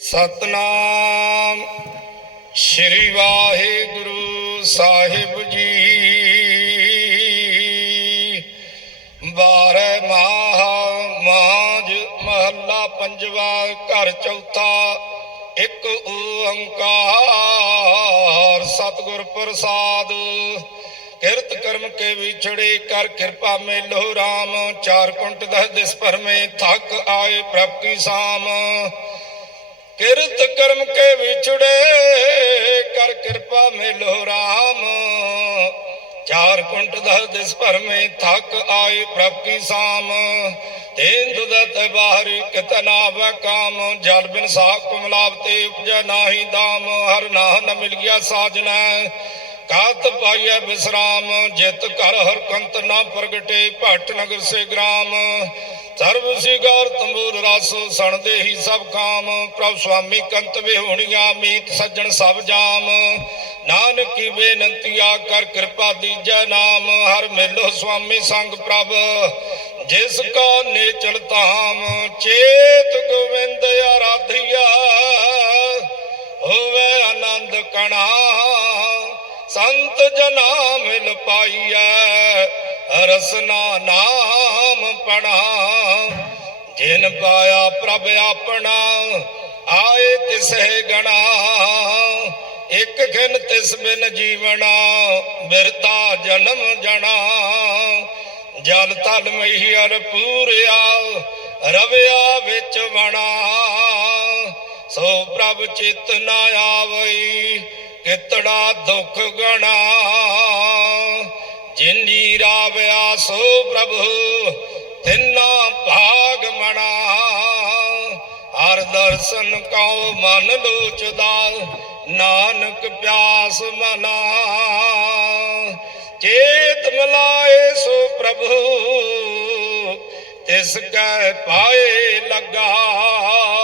ਸਤਨਾਮ ਸ਼੍ਰੀ ਵਾਹਿਗੁਰੂ ਸਾਹਿਬ ਜੀ। ਬਾਰਹ ਮਾਹ ਮਾਝ ਮਹੱਲਾ ਪੰਜਵਾ ਘਰ ਚੌਥਾ ਇੱਕ ਓੰਕਾਰ। ਸਤਿਗੁਰ ਪ੍ਰਸਾਦ ਕਿਰਤ ਕਰਮ ਕੇ ਵਿਛੜੇ ਕਰ ਕਿਰਪਾ ਮੇਲੋ ਰਾਮ। ਚਾਰ ਕੁੰਟ ਦਸ ਦਿਸ ਪਰਮੇ ਥੱਕ ਆਏ ਪ੍ਰਭ ਕੀ ਸਾਮ। ਕਰਮ ਕੇ ਵਿਛੜੇ ਕਰ ਕਿਰਪਾ ਮੇਲੋ RAM ਚਾਰ ਕੁੰਟ ਦਸ ਦਿਸ ਭਰਮੇ ਥਕ ਆਏ ਪ੍ਰਭ ਕੀ ਸਾਮ। ਤੇਨ ਦੁਦਤ ਬਾਹਰੀ ਕਿਤਨਾ ਵ ਜਲ ਬਿਨ ਸਾਖ ਕੁਮਲਾਵਤੇ ਉਪਜੈ ਨਾਹੀ ਦਾਮ। ਹਰ ਨਾਹ ਨ ਮਿਲ ਗਿਆ ਸਾਜਣਾ ਕਾਤ ਪਾਈਐ ਬਿਸਰਾਮ। ਜਿਤ ਕਰ ਹਰ ਕੰਤ ਨਾ ਪ੍ਰਗਟੇ, ਭਟ ਨਗਰ ਸੇ ਗ੍ਰਾਮ। ਸਰਬ ਸਿਗਾਰ ਤੰਬੂਰ ਰਸ ਸਣ ਹੀ ਸਭ ਕਾਮ। ਪ੍ਰਭ ਸੁਆਮੀ ਕੰਤ ਵੇ ਮੀਤ ਸੱਜਣ ਸਭ ਜਾਮ। ਨਾਨਕ ਕੀ ਬੇਨੰਤੀਆ ਕਰ ਕਿਰਪਾ ਦੀਜੈ ਨਾਮ। ਹਰ ਮੇਲੋ ਸੁਆਮੀ ਸੰਗ ਪ੍ਰਭ, ਜਿਸ ਕਾ ਨੇਚਲ ਧਾਮ। ਚੇਤ ਗੋਵਿੰਦ ਆਰਾਧਿਆ, ਹੋਵੇ ਆਨੰਦ ਕਣਾ। ਸੰਤ ਜਨਾ ਮਿਲ ਪਾਈਐ, ਰਸਨਾ ਨਾਮ ਪੜਾ ਜਿਨ ਪਾਇਆ ਪ੍ਰਭ ਆਪਣਾ, ਆਏ ਤਿਸਹਿ ਗਣਾ, ਇਕ ਖਿਨ ਤਿਸ ਬਿਨ ਜੀਵਣਾ, ਬਿਰਤਾ ਜਨਮ ਜਣਾ। ਜਲ ਤਲ ਮਹੀਰ ਪੂਰਿਆ, ਰਵਿਆ ਵਿੱਚ ਬਣਾ ਸੋ ਪ੍ਰਭ ਚਿਤ ਨਾ ਆਵਈ ਕਿਤੜਾ ਦੁਖ ਗਣਾ। ਜਿਨੀ ਰਾਵਿਆ ਸੋ ਪ੍ਰਭੂ, ਤਿੰਨਾ ਭਾ ਮਣਾ ਹਰ ਦਰਸ਼ਨ ਕਉ ਮਨ ਲੋਚਦਾ, ਨਾਨਕ ਪਿਆਸ ਮਨਾ। ਚੇਤ ਮਲਾਏ ਸੋ ਪ੍ਰਭੂ, ਤਿਸ ਕੈ ਪਾਏ ਲਗਾ।